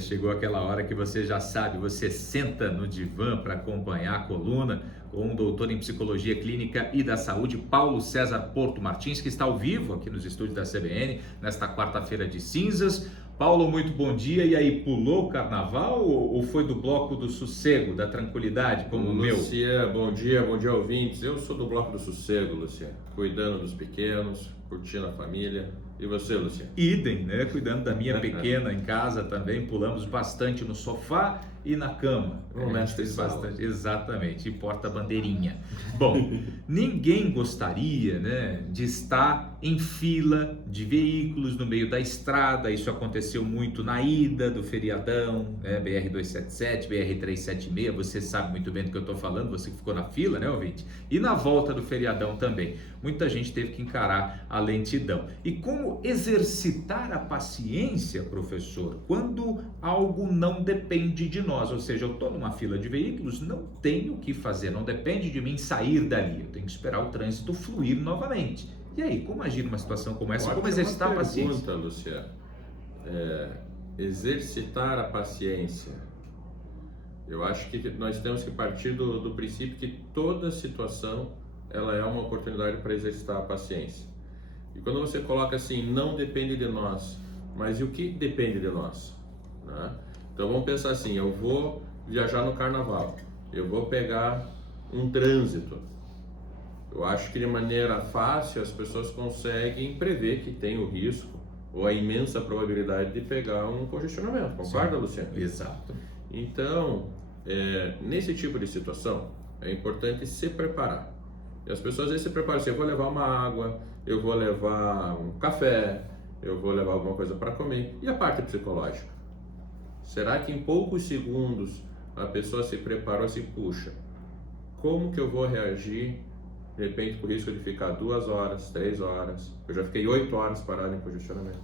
Chegou aquela hora que você já sabe, você senta no divã para acompanhar a coluna com o doutor em Psicologia Clínica e da Saúde, Paulo César Porto Martins, que está ao vivo aqui nos estúdios da CBN, nesta quarta-feira de cinzas. Paulo, muito bom dia. E aí, pulou o carnaval ou foi do bloco do sossego, da tranquilidade, como o meu? Luciano, bom dia ouvintes. Eu sou do bloco do sossego, Luciano, cuidando dos pequenos, curtindo a família. E você, Luciano? Idem, né? Cuidando da minha pequena em casa também, pulamos bastante no sofá e na cama. Fez bastante, exatamente, e porta-bandeirinha. Bom, ninguém gostaria, né, de estar em fila de veículos no meio da estrada. Isso aconteceu muito na ida do feriadão, né, BR-277, BR-376, você sabe muito bem do que eu estou falando, você que ficou na fila, né, ouvinte? E na volta do feriadão também. Muita gente teve que encarar a lentidão. E como exercitar a paciência, professor, quando algo não depende de nós? Ou seja, eu estou numa fila de veículos, não tenho o que fazer, não depende de mim sair dali, eu tenho que esperar o trânsito fluir novamente. E aí, como agir numa situação como essa? Como exercitar a paciência? Pergunta, Luciano. Exercitar a paciência. Eu acho que nós temos que partir do princípio que toda situação ela é uma oportunidade para exercitar a paciência. E quando você coloca assim, não depende de nós, mas e o que depende de nós? Né? Então vamos pensar assim, eu vou viajar no carnaval, eu vou pegar um trânsito. Eu acho que de maneira fácil as pessoas conseguem prever que tem o risco ou a imensa probabilidade de pegar um congestionamento. Concorda, Luciano? Exato. Então, nesse tipo de situação, é importante se preparar. E as pessoas às vezes se preparam assim, eu vou levar uma água, eu vou levar um café, eu vou levar alguma coisa para comer. E a parte psicológica? Será que em poucos segundos a pessoa se preparou assim, puxa, como que eu vou reagir, de repente, com o risco de ficar 2 horas, 3 horas, eu já fiquei 8 horas parado em congestionamento.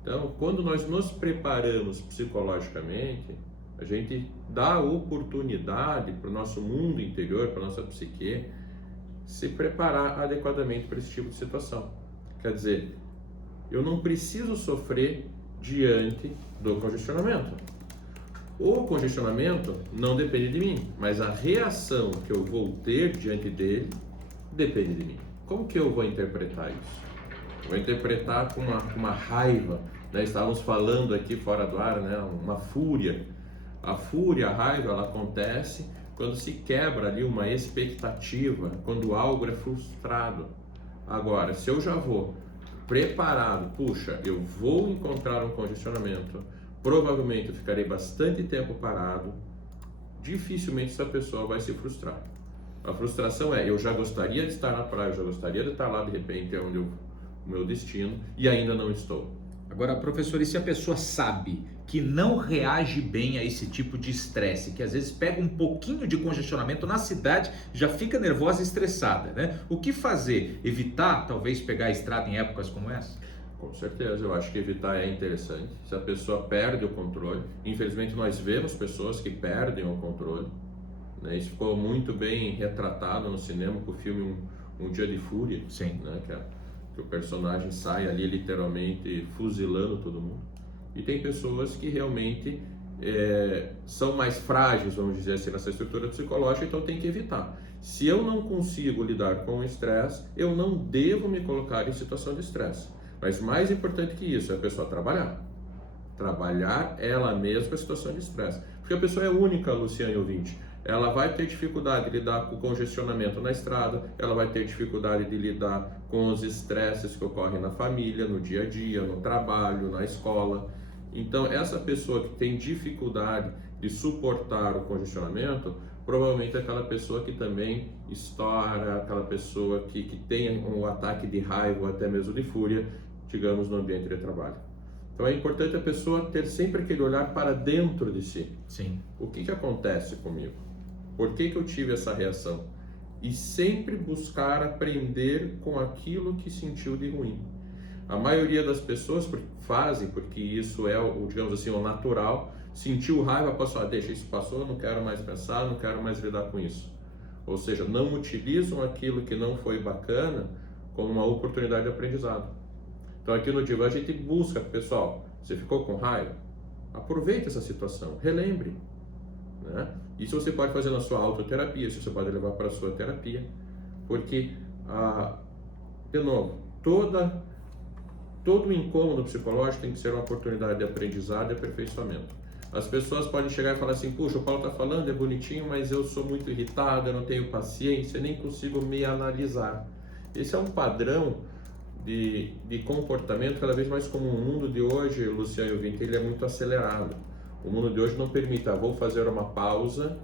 Então, quando nós nos preparamos psicologicamente, a gente dá oportunidade para o nosso mundo interior, para a nossa psique, se preparar adequadamente para esse tipo de situação. Quer dizer, eu não preciso sofrer diante do congestionamento. O congestionamento não depende de mim, mas a reação que eu vou ter diante dele depende de mim. Como que eu vou interpretar isso? Eu vou interpretar com uma raiva, né? Estávamos falando aqui fora do ar, né? Uma fúria. A fúria, a raiva, ela acontece quando se quebra ali uma expectativa, quando algo é frustrado. Agora, se eu já vou preparado, puxa, eu vou encontrar um congestionamento, provavelmente eu ficarei bastante tempo parado, dificilmente essa pessoa vai se frustrar. A frustração é, eu já gostaria de estar na praia, eu já gostaria de estar lá de repente, onde o meu destino, e ainda não estou. Agora, professor, e se a pessoa sabe que não reage bem a esse tipo de estresse, que às vezes pega um pouquinho de congestionamento na cidade, já fica nervosa e estressada, né? O que fazer? Evitar, talvez, pegar a estrada em épocas como essa? Com certeza, eu acho que evitar é interessante. Se a pessoa perde o controle, infelizmente nós vemos pessoas que perdem o controle, né? Isso ficou muito bem retratado no cinema com o filme Um Dia de Fúria. Sim. Né? Que o personagem sai ali literalmente fuzilando todo mundo. E tem pessoas que realmente são mais frágeis, vamos dizer assim, nessa estrutura psicológica, então tem que evitar. Se eu não consigo lidar com o estresse, eu não devo me colocar em situação de estresse. Mas mais importante que isso é a pessoa trabalhar. Trabalhar ela mesma com a situação de estresse. Porque a pessoa é única, Luciano e ouvinte. Ela vai ter dificuldade de lidar com o congestionamento na estrada, ela vai ter dificuldade de lidar com os estresses que ocorrem na família, no dia a dia, no trabalho, na escola. Então, essa pessoa que tem dificuldade de suportar o congestionamento, provavelmente é aquela pessoa que também estoura, aquela pessoa que tem um ataque de raiva ou até mesmo de fúria, digamos, no ambiente de trabalho. Então é importante a pessoa ter sempre aquele olhar para dentro de si. Sim. O que acontece comigo? Por que eu tive essa reação? E sempre buscar aprender com aquilo que sentiu de ruim. A maioria das pessoas fazem, porque isso é, digamos assim, o natural, sentiu raiva, passou, deixa isso passou, não quero mais pensar, não quero mais lidar com isso. Ou seja, não utilizam aquilo que não foi bacana como uma oportunidade de aprendizado. Então aqui no Divã a gente busca, pessoal, você ficou com raiva? Aproveite essa situação, relembre, né? Isso você pode fazer na sua autoterapia, isso você pode levar para a sua terapia, porque, de novo, todo incômodo psicológico tem que ser uma oportunidade de aprendizado e aperfeiçoamento. As pessoas podem chegar e falar assim, puxa, o Paulo está falando, é bonitinho, mas eu sou muito irritado, eu não tenho paciência, nem consigo me analisar. Esse é um padrão de comportamento cada vez mais comum. O mundo de hoje, Luciano e ouvinte, ele é muito acelerado. O mundo de hoje não permite, vou fazer uma pausa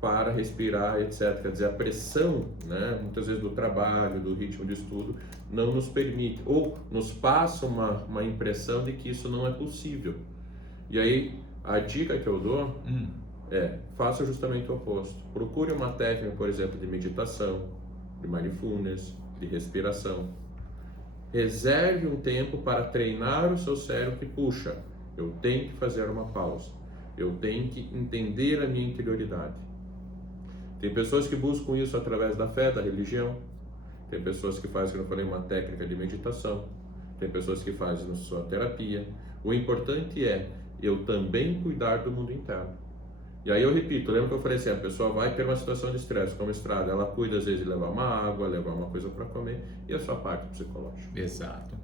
para respirar, etc. Quer dizer, a pressão, né, muitas vezes do trabalho, do ritmo de estudo, não nos permite, ou nos passa uma impressão de que isso não é possível. E aí, a dica que eu dou faça justamente o oposto. Procure uma técnica, por exemplo, de meditação, de mindfulness, de respiração. Reserve um tempo para treinar o seu cérebro que, puxa, eu tenho que fazer uma pausa. Eu tenho que entender a minha interioridade. Tem pessoas que buscam isso através da fé, da religião. Tem pessoas que fazem, como eu falei, uma técnica de meditação. Tem pessoas que fazem na sua terapia. O importante é eu também cuidar do mundo interno. E aí eu repito, lembra que eu falei assim, a pessoa vai ter uma situação de estresse como estrada, ela cuida às vezes de levar uma água, levar uma coisa para comer, e a sua parte psicológica. Exato.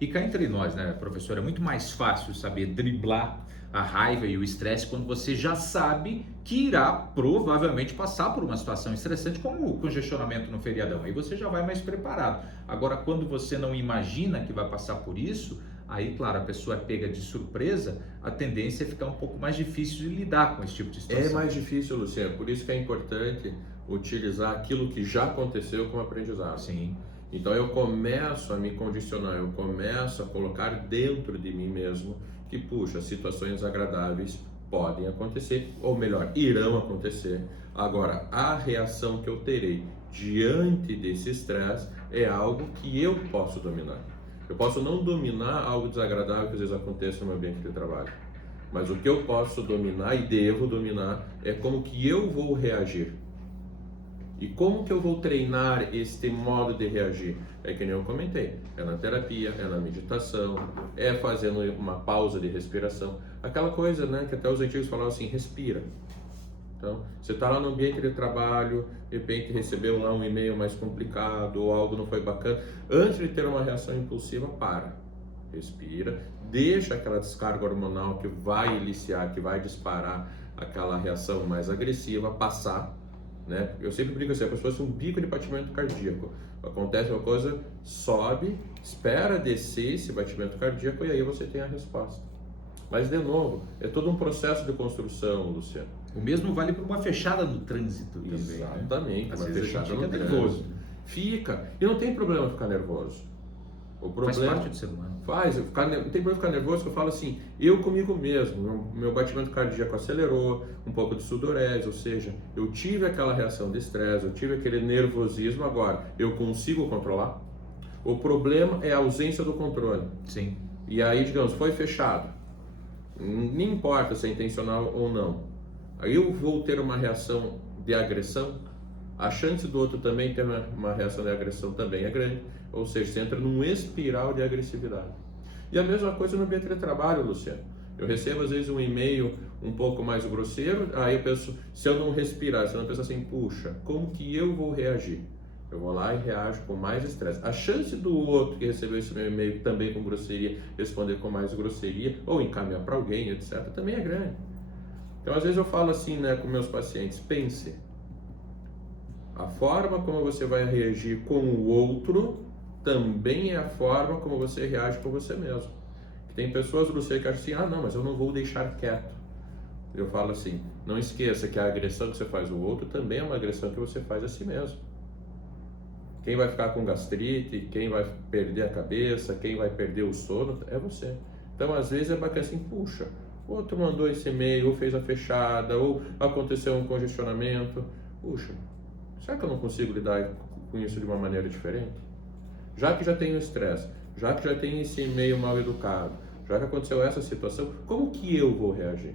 E cá entre nós, né, professor, é muito mais fácil saber driblar a raiva e o estresse quando você já sabe que irá provavelmente passar por uma situação estressante, como o congestionamento no feriadão. Aí você já vai mais preparado. Agora, quando você não imagina que vai passar por isso, aí, claro, a pessoa é pega de surpresa, a tendência é ficar um pouco mais difícil de lidar com esse tipo de situação. É mais difícil, Luciano, por isso que é importante utilizar aquilo que já aconteceu como aprendizado. Sim. Então eu começo a me condicionar, eu começo a colocar dentro de mim mesmo que, puxa, situações agradáveis podem acontecer, ou melhor, irão acontecer. Agora, a reação que eu terei diante desse estresse é algo que eu posso dominar. Eu posso não dominar algo desagradável que às vezes aconteça no meu ambiente de trabalho, mas o que eu posso dominar e devo dominar é como que eu vou reagir. E como que eu vou treinar este modo de reagir? É que nem eu comentei, é na terapia, é na meditação, é fazendo uma pausa de respiração. Aquela coisa, né, que até os antigos falavam assim, respira. Então, você está lá no ambiente de trabalho, de repente recebeu lá um e-mail mais complicado ou algo não foi bacana. Antes de ter uma reação impulsiva, para, respira, deixa aquela descarga hormonal que vai iniciar, que vai disparar aquela reação mais agressiva, passar. Né? Eu sempre brinco assim, a pessoa tem um bico de batimento cardíaco. Acontece uma coisa, sobe, espera descer esse batimento cardíaco e aí você tem a resposta. Mas, de novo, é todo um processo de construção, Luciano. O mesmo vale para uma fechada no trânsito também. Exatamente, né? Às uma vezes fechada a gente fica no nervoso. trânsito. Fica. E não tem problema ficar nervoso. O problema Faz parte do ser humano. não tem problema ficar nervoso, que eu falo assim, eu comigo mesmo, meu batimento cardíaco acelerou, um pouco de sudorese, ou seja, eu tive aquela reação de estresse, eu tive aquele nervosismo, agora, eu consigo controlar? O problema é a ausência do controle. Sim. E aí, digamos, foi fechado, não importa se é intencional ou não, aí eu vou ter uma reação de agressão, a chance do outro também ter uma reação de agressão também é grande, ou seja, você entra num espiral de agressividade. E a mesma coisa no ambiente de trabalho, Luciano. Eu recebo às vezes um e-mail um pouco mais grosseiro, aí eu penso, se eu não respirar, se eu não pensar assim, puxa, como que eu vou reagir? Eu vou lá e reajo com mais estresse. A chance do outro que recebeu esse meu e-mail também com grosseria, responder com mais grosseria, ou encaminhar para alguém, etc., também é grande. Então às vezes eu falo assim, né, com meus pacientes, pense, a forma como você vai reagir com o outro também é a forma como você reage com você mesmo. Tem pessoas, Luciano, que acham assim, não, mas eu não vou deixar quieto. Eu falo assim, não esqueça que a agressão que você faz ao outro também é uma agressão que você faz a si mesmo. Quem vai ficar com gastrite, quem vai perder a cabeça, quem vai perder o sono, é você. Então, às vezes é bacana assim, puxa, o outro mandou esse e-mail, ou fez a fechada, ou aconteceu um congestionamento. Puxa, será que eu não consigo lidar com isso de uma maneira diferente? Já que já tenho estresse, já que já tenho esse e-mail mal educado, já que aconteceu essa situação, como que eu vou reagir?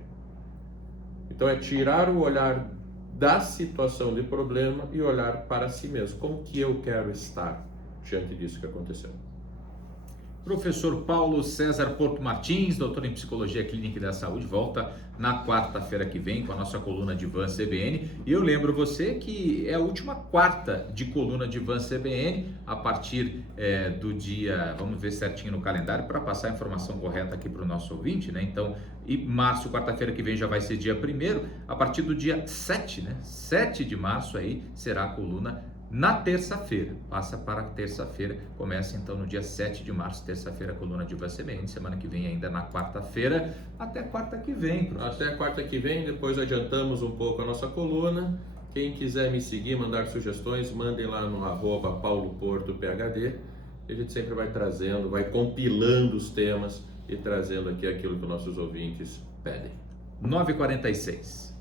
Então é tirar o olhar da situação de problema e olhar para si mesmo. Como que eu quero estar diante disso que aconteceu? Professor Paulo César Porto Martins, doutor em Psicologia Clínica e da Saúde, volta na quarta-feira que vem com a nossa coluna de Van CBN. E eu lembro você que é a última quarta de coluna de Van CBN, a partir do dia, vamos ver certinho no calendário, para passar a informação correta aqui para o nosso ouvinte, né? Então, e março, quarta-feira que vem já vai ser dia 1º, a partir do dia 7, né? 7 de março aí será a coluna na terça-feira, passa para terça-feira, começa então no dia 7 de março, terça-feira, a coluna de Van CBN, semana que vem ainda na quarta-feira, até quarta que vem, professor. Até quarta que vem, depois adiantamos um pouco a nossa coluna. Quem quiser me seguir, mandar sugestões, mandem lá no @pauloportophd, e a gente sempre vai trazendo, vai compilando os temas e trazendo aqui aquilo que nossos ouvintes pedem. 9h46.